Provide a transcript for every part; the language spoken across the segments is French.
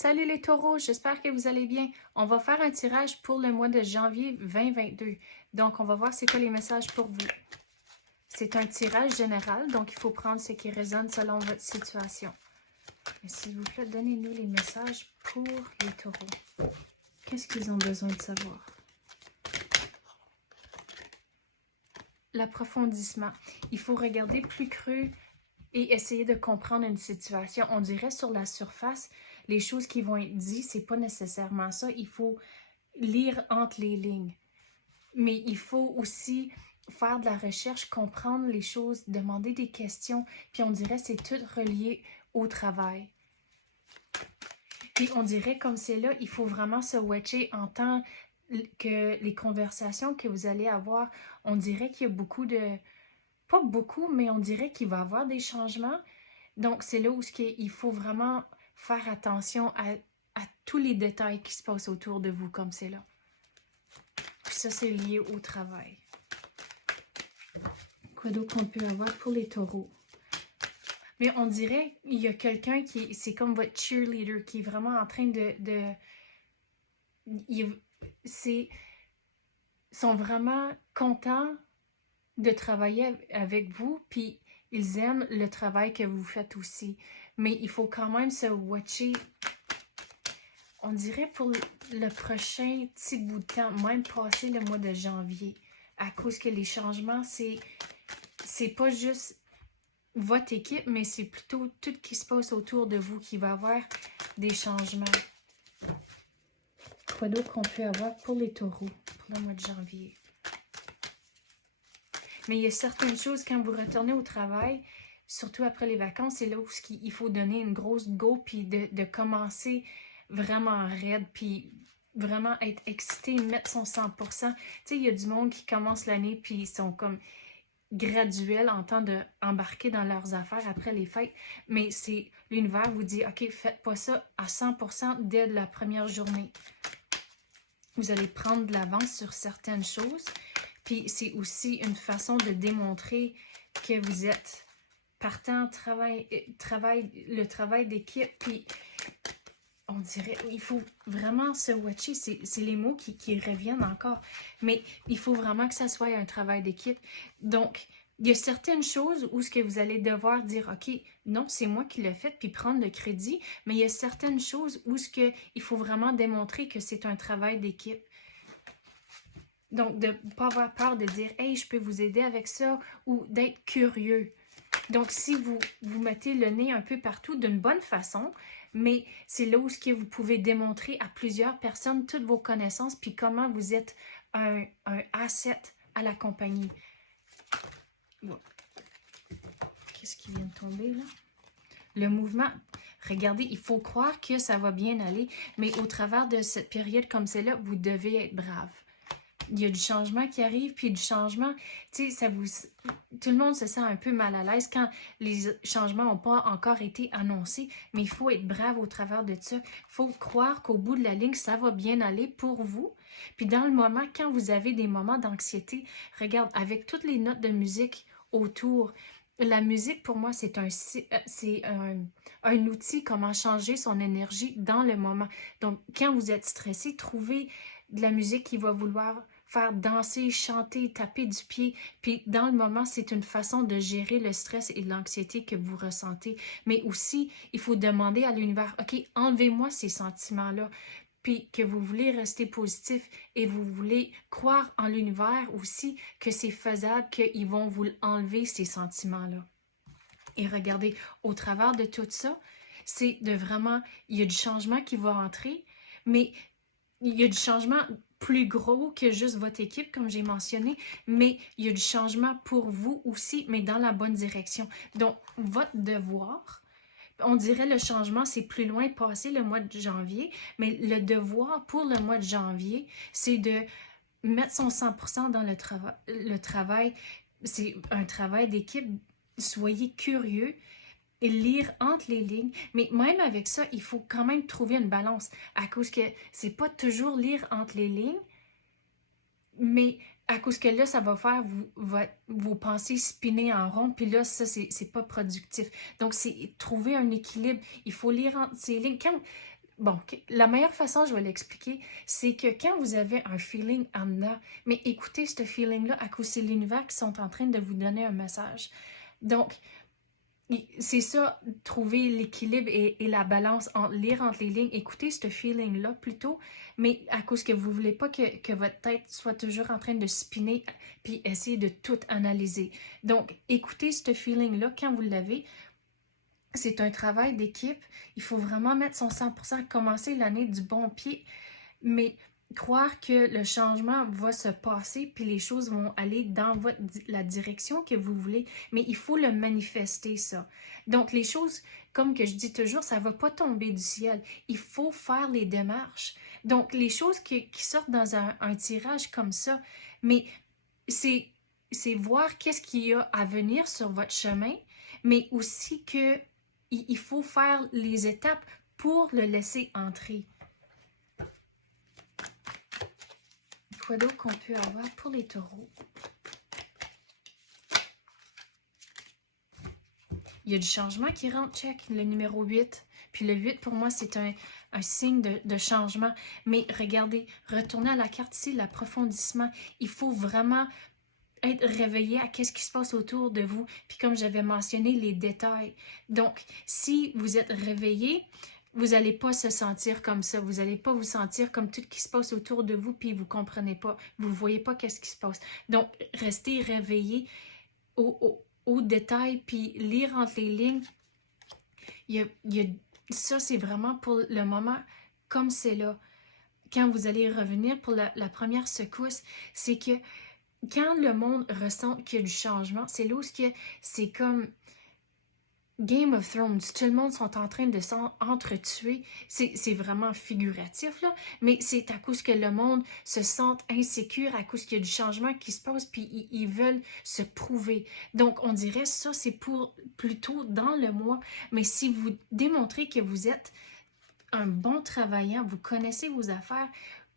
Salut les taureaux, j'espère que vous allez bien. On va faire un tirage pour le mois de janvier 2022. Donc, on va voir c'est quoi les messages pour vous. C'est un tirage général, donc il faut prendre ce qui résonne selon votre situation. S'il vous plaît, donnez-nous les messages pour les taureaux. Qu'est-ce qu'ils ont besoin de savoir? L'approfondissement. Il faut regarder plus creux et essayer de comprendre une situation. On dirait sur la surface, les choses qui vont être dites, c'est pas nécessairement ça. Il faut lire entre les lignes. Mais il faut aussi faire de la recherche, comprendre les choses, demander des questions, puis on dirait que c'est tout relié au travail. Puis on dirait comme c'est là, il faut vraiment se watcher en tant que les conversations que vous allez avoir, on dirait qu'il y a beaucoup de... Pas beaucoup, mais on dirait qu'il va y avoir des changements. Donc c'est là où il faut vraiment faire attention à tous les détails qui se passent autour de vous comme c'est là. Puis ça, c'est lié au travail. Quoi d'autre qu'on peut avoir pour les taureaux? Mais on dirait qu'il y a quelqu'un qui, c'est comme votre cheerleader, qui est vraiment en train sont vraiment contents de travailler avec vous, puis ils aiment le travail que vous faites aussi. Mais il faut quand même se watcher, on dirait pour le prochain petit bout de temps, même passer le mois de janvier, à cause que les changements, c'est pas juste votre équipe, mais c'est plutôt tout ce qui se passe autour de vous qui va avoir des changements. Quoi d'autre qu'on peut avoir pour les taureaux pour le mois de janvier? Mais il y a certaines choses, quand vous retournez au travail, surtout après les vacances, c'est là où il faut donner une grosse go, puis de commencer vraiment raide, puis vraiment être excité, mettre son 100%. Tu sais, il y a du monde qui commence l'année, puis ils sont comme graduels en temps d'embarquer dans leurs affaires après les fêtes, mais c'est l'univers vous dit, OK, faites pas ça à 100% dès la première journée. Vous allez prendre de l'avance sur certaines choses, puis c'est aussi une façon de démontrer que vous êtes partant, le travail d'équipe, puis on dirait, il faut vraiment se watcher, c'est les mots qui reviennent encore, mais il faut vraiment que ça soit un travail d'équipe. Donc, il y a certaines choses où ce que vous allez devoir dire, OK, non, c'est moi qui l'ai fait, puis prendre le crédit, mais il y a certaines choses où ce que il faut vraiment démontrer que c'est un travail d'équipe. Donc, de ne pas avoir peur de dire, hey, je peux vous aider avec ça, ou d'être curieux. Donc, si vous mettez le nez un peu partout d'une bonne façon, mais c'est là où vous pouvez démontrer à plusieurs personnes toutes vos connaissances, puis comment vous êtes un asset à la compagnie. Bon. Qu'est-ce qui vient de tomber là? Le mouvement, regardez, il faut croire que ça va bien aller, mais au travers de cette période comme celle-là, vous devez être brave. Il y a du changement qui arrive, puis du changement, tu sais, tout le monde se sent un peu mal à l'aise quand les changements n'ont pas encore été annoncés, mais il faut être brave au travers de ça. Il faut croire qu'au bout de la ligne, ça va bien aller pour vous. Puis dans le moment, quand vous avez des moments d'anxiété, regarde, avec toutes les notes de musique autour, la musique, pour moi, c'est un outil, comment changer son énergie dans le moment. Donc, quand vous êtes stressé, trouvez de la musique qui va vouloir faire danser, chanter, taper du pied. Puis dans le moment, c'est une façon de gérer le stress et l'anxiété que vous ressentez. Mais aussi, il faut demander à l'univers, OK, enlevez-moi ces sentiments-là. Puis que vous voulez rester positif et vous voulez croire en l'univers aussi que c'est faisable, qu'ils vont vous enlever ces sentiments-là. Et regardez, au travers de tout ça, c'est de vraiment, il y a du changement qui va entrer, mais il y a du changement plus gros que juste votre équipe, comme j'ai mentionné, mais il y a du changement pour vous aussi, mais dans la bonne direction. Donc, votre devoir, on dirait le changement, c'est plus loin passé le mois de janvier, mais le devoir pour le mois de janvier, c'est de mettre son 100% dans le travail. C'est un travail d'équipe. Soyez curieux et lire entre les lignes. Mais même avec ça, il faut quand même trouver une balance à cause que c'est pas toujours lire entre les lignes, mais à cause que là, ça va faire vos pensées spinner en rond, puis là, ça, c'est pas productif. Donc, c'est trouver un équilibre. Il faut lire entre ces lignes. bon, la meilleure façon, je vais l'expliquer, c'est que quand vous avez un feeling en dedans, mais écoutez ce feeling-là à cause c'est l'univers qui sont en train de vous donner un message. Donc, c'est ça, trouver l'équilibre et la balance, lire entre les lignes, écouter ce feeling-là plutôt, mais à cause que vous voulez pas que votre tête soit toujours en train de spinner puis essayer de tout analyser. Donc, écoutez ce feeling-là quand vous l'avez. C'est un travail d'équipe. Il faut vraiment mettre son 100%, commencer l'année du bon pied, mais croire que le changement va se passer puis les choses vont aller dans la direction que vous voulez, mais il faut le manifester ça. Donc les choses, comme que je dis toujours, ça ne va pas tomber du ciel. Il faut faire les démarches. Donc les choses qui sortent dans un tirage comme ça, mais c'est voir qu'est-ce qu'il y a à venir sur votre chemin, mais aussi que il faut faire les étapes pour le laisser entrer. Quoi d'autre qu'on peut avoir pour les taureaux? Il y a du changement qui rentre, check, le numéro 8. Puis le 8, pour moi, c'est un signe de changement. Mais regardez, retournez à la carte ici, l'approfondissement. Il faut vraiment être réveillé à ce qui se passe autour de vous. Puis comme j'avais mentionné, les détails. Donc, si vous êtes réveillé, vous n'allez pas se sentir comme ça. Vous n'allez pas vous sentir comme tout ce qui se passe autour de vous, puis vous ne comprenez pas. Vous ne voyez pas qu'est-ce qui se passe. Donc, restez réveillé aux détails, puis lire entre les lignes. Ça, c'est vraiment pour le moment comme c'est là. Quand vous allez revenir pour la première secousse, c'est que quand le monde ressent qu'il y a du changement, c'est là où c'est comme Game of Thrones, tout le monde sont en train de s'entretuer. C'est vraiment figuratif, là, mais c'est à cause que le monde se sent insécure, à cause qu'il y a du changement qui se passe, puis ils veulent se prouver. Donc, on dirait ça, c'est pour plutôt dans le mois. Mais si vous démontrez que vous êtes un bon travaillant, vous connaissez vos affaires,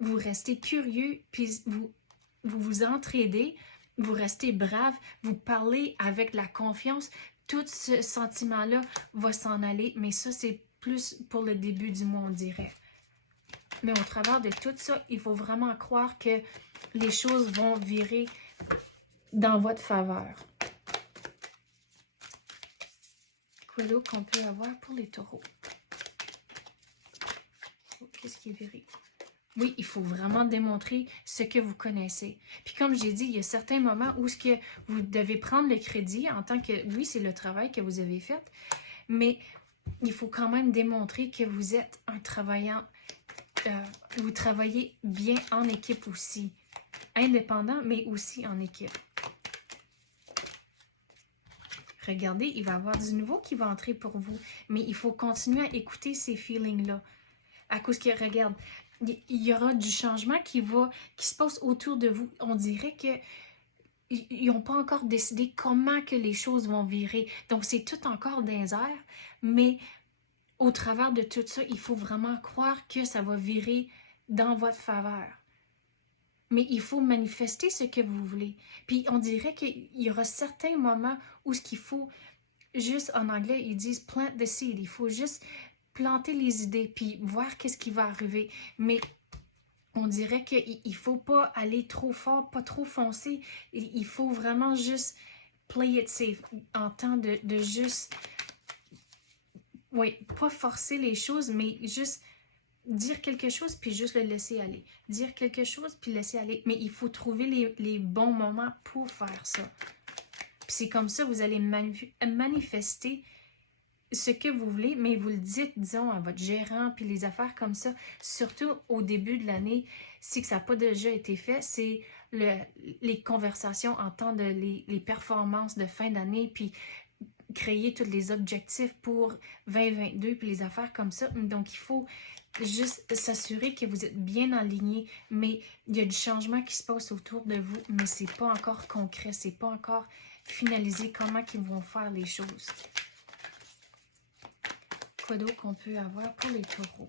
vous restez curieux, puis vous entraidez, vous restez brave, vous parlez avec la confiance, tout ce sentiment-là va s'en aller, mais ça, c'est plus pour le début du mois, on dirait. Mais au travers de tout ça, il faut vraiment croire que les choses vont virer dans votre faveur. Quoi d'autre qu'on peut avoir pour les taureaux? Qu'est-ce qui est viré? Oui, il faut vraiment démontrer ce que vous connaissez. Puis comme j'ai dit, il y a certains moments où ce que vous devez prendre le crédit en tant que, oui, c'est le travail que vous avez fait, mais il faut quand même démontrer que vous êtes un travaillant, vous travaillez bien en équipe aussi, indépendant, mais aussi en équipe. Regardez, il va y avoir du nouveau qui va entrer pour vous, mais il faut continuer à écouter ces feelings-là. À cause que, regarde, il y aura du changement qui se passe autour de vous. On dirait que ils n'ont pas encore décidé comment que les choses vont virer. Donc, c'est tout encore dans les airs, mais au travers de tout ça, il faut vraiment croire que ça va virer dans votre faveur. Mais il faut manifester ce que vous voulez. Puis, on dirait qu'il y aura certains moments où ce qu'il faut, juste en anglais, ils disent « plant the seed ». Il faut juste planter les idées, puis voir qu'est-ce qui va arriver. Mais on dirait qu'il ne faut pas aller trop fort, pas trop foncer. Il faut vraiment juste play it safe, en temps de juste, oui, pas forcer les choses, mais juste dire quelque chose, puis juste le laisser aller. Dire quelque chose, puis laisser aller. Mais il faut trouver les bons moments pour faire ça. Puis c'est comme ça, vous allez manifester ce que vous voulez, mais vous le dites, disons, à votre gérant, puis les affaires comme ça, surtout au début de l'année, si ça n'a pas déjà été fait, c'est les conversations en temps de les performances de fin d'année, puis créer tous les objectifs pour 2022, puis les affaires comme ça. Donc, il faut juste s'assurer que vous êtes bien aligné, mais il y a du changement qui se passe autour de vous, mais c'est pas encore concret, c'est pas encore finalisé comment ils vont faire les choses. Quoi d'autre qu'on peut avoir pour les taureaux?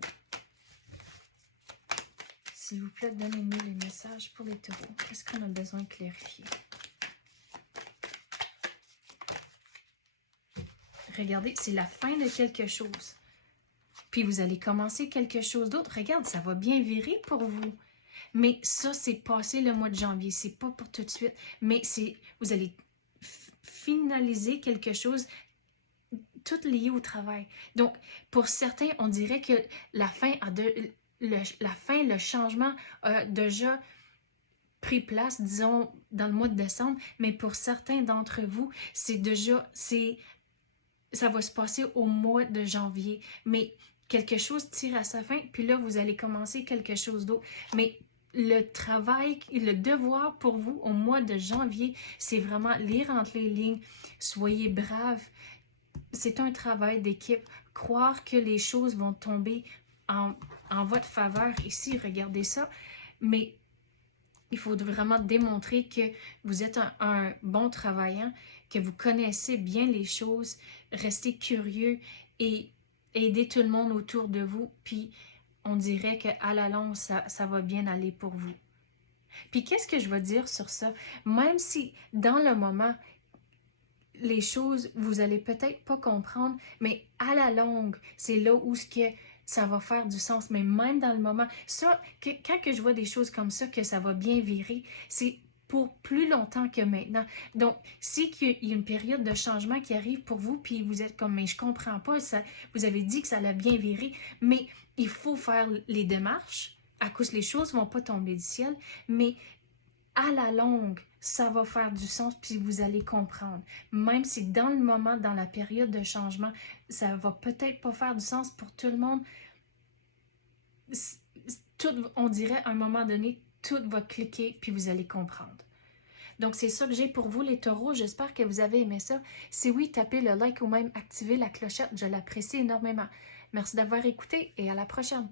S'il vous plaît, donnez-nous les messages pour les taureaux. Qu'est-ce qu'on a besoin de clarifier? Regardez, c'est la fin de quelque chose. puis vous allez commencer quelque chose d'autre. Regarde, ça va bien virer pour vous. Mais ça, c'est passé le mois de janvier. C'est pas pour tout de suite. Mais vous allez finaliser quelque chose tout lié au travail. Donc, pour certains, on dirait que la fin, le changement a déjà pris place, disons, dans le mois de décembre, mais pour certains d'entre vous, ça va se passer au mois de janvier. Mais quelque chose tire à sa fin, puis là, vous allez commencer quelque chose d'autre. Mais le travail, le devoir pour vous au mois de janvier, c'est vraiment lire entre les lignes, soyez braves. C'est un travail d'équipe. Croire que les choses vont tomber en votre faveur ici, regardez ça. Mais il faut vraiment démontrer que vous êtes un bon travaillant, que vous connaissez bien les choses, restez curieux et aidez tout le monde autour de vous. Puis on dirait qu'à la longue, ça va bien aller pour vous. Puis qu'est-ce que je veux dire sur ça? Même si dans le moment, les choses, vous allez peut-être pas comprendre, mais à la longue, c'est là où ça va faire du sens. Mais même dans le moment, quand je vois des choses comme ça, que ça va bien virer, c'est pour plus longtemps que maintenant. Donc, si il y a une période de changement qui arrive pour vous, puis vous êtes comme, mais je comprends pas, vous avez dit que ça allait bien virer, mais il faut faire les démarches, à cause les choses vont pas tomber du ciel, mais à la longue, ça va faire du sens, puis vous allez comprendre. Même si dans le moment, dans la période de changement, ça va peut-être pas faire du sens pour tout le monde, on dirait à un moment donné, tout va cliquer, puis vous allez comprendre. Donc, c'est ça que j'ai pour vous, les taureaux. J'espère que vous avez aimé ça. Si oui, tapez le like ou même activez la clochette. Je l'apprécie énormément. Merci d'avoir écouté et à la prochaine.